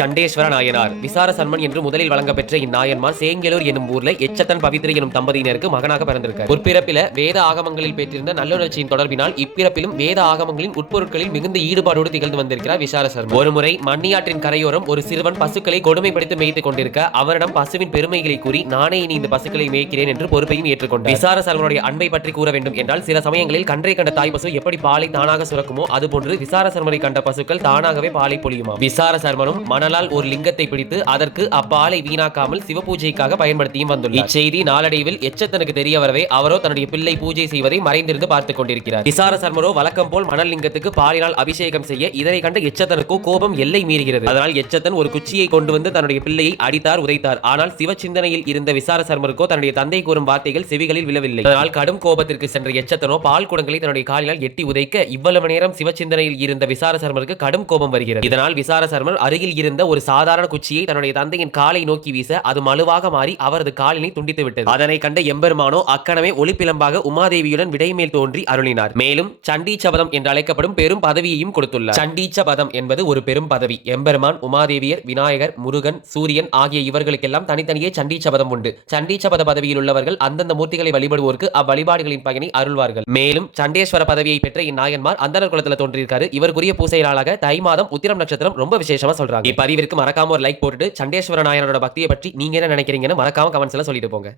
Chandeshwara Nayanar Vichara sermon என்று முதலில் வழங்கப்பெற்ற இந்நாயன்மார் சேங்கலூர் என்னும் ஊர்ல எச்சத்தன் பவித்ரி எனும் தம்பதியினருக்கு மகனாக பிறந்திருக்கார். பிறப்பில வேத ஆகமங்களில் பெற்றிருந்த நல்லுணர்ச்சியின் தொடர்பினால் இப்பிறப்பிலும் வேத ஆகமங்களின் உட்பொருட்களில் மிகுந்த ஈடுபாடோடு திகழ்ந்து வந்திருக்கிறார் விசார சர்மன். ஒருமுறை மண்ணியாற்றின் கரையோரம் ஒரு சிறுவன் பசுக்களை கொடுமைப்படுத்தி மேய்த்துக் கொண்டிருக்க அவரிடம் பசுவின் பெருமைகளை கூறி நானே இனி இந்த பசுக்களை மேய்க்கிறேன் என்று பொறுப்பையும் ஏற்றுக்கொண்டார். விசார சர்மனுடைய அன்பை பற்றி கூற வேண்டும் என்றால் சில சமயங்களில் கன்றை கண்ட தாய் பசு எப்படி பாலை தானாக சுரக்குமோ அதுபோன்று விசார சர்மனை கண்ட பசுக்கள் தானாகவே பாலை பொழியுமா. விசார சர்மனும் மணலால் ஒரு லிங்கத்தை பிடித்து அதற்கு அப்பாலை வீணாக்காமல் சிவபூஜைக்காக பயன்படுத்தியும் வந்துள்ளார். இச்செய்தி நாளடைவில் எச்சத்தனுக்கு தெரிய வரவே அவரோ தன்னுடைய பிள்ளை பூஜை செய்வதை மறைந்திருந்து பார்த்துக் கொண்டிருக்கிறார். விசார சர்மரோ வழக்கம் போல் மணல் லிங்கத்துக்கு பாலினால் அபிஷேகம் செய்ய இதனை கண்ட எச்சத்தனுக்கோ கோபம் எல்லை மீறுகிறது. அதனால் எச்சத்தன் ஒரு குச்சியை கொண்டு வந்து தன்னுடைய பிள்ளையை அடித்தார், உதைத்தார். ஆனால் சிவ சிந்தனையில் இருந்த விசார சர்மருக்கோ தன்னுடைய தந்தை கூறும் வார்த்தைகள் செவிகளில் விழவில்லை. அதனால் கடும் கோபத்திற்கு சென்ற எச்சத்தனோ பால் குடங்களை தன்னுடைய காலினால் எட்டி உதைக்க இவ்வளவு நேரம் சிவ சிந்தனையில் இருந்த விசார சர்மருக்கு கடும் கோபம் வருகிறது. இதனால் விசார சர்மர் அருகில் இருந்த ஒரு சாதாரண குச்சியை தன்னுடைய தந்தையின் காலை நோக்கி வீச அது மலுவாக மாறி அவரது காலினை துண்டித்து விட்டது. அதனை கண்ட எம்பெருமானோ அக்கணமே ஒளிப்பிலம்பாக உமாதேவியுடன் விடைமேல் தோன்றி அருளினார். மேலும் சண்டீச்சபதம் என்று அழைக்கப்படும் பெரும் பதவியையும் கொடுத்துள்ளார். சண்டீச்சபதம் என்பது ஒரு பெரும் பதவி. எம்பெருமான், உமாதேவியர், விநாயகர், முருகன், சூரியன் ஆகிய இவர்களுக்கெல்லாம் தனித்தனியே சண்டீச்சபதம் உண்டு. சண்டீச்சபத பதவியில் உள்ளவர்கள் அந்தந்த மூர்த்திகளை வழிபடுவோருக்கு அவ்வழிபாடுகளின் பயனை அருள்வார்கள். மேலும் சண்டேஸ்வர பதவியை பெற்ற இந்நாயன்மார் அந்தனர் குலத்தில் தோன்றியிருக்காரு. இவருக்குரிய பூசை நாளாக தை மாதம் உத்திரம் நட்சத்திரம் ரொம்ப விசேஷமா சொல்றாங்க. இப்பதிவிற்கு மறக்காம ஒரு லைக் போட்டுட்டு சண்டேஸ்வர நாயனரோட பக்தியை பற்றி நீங்க என்ன நினைக்கிறீங்கன்னு மறக்காம கமெண்ட்ஸ்ல சொல்லிட்டு போங்க.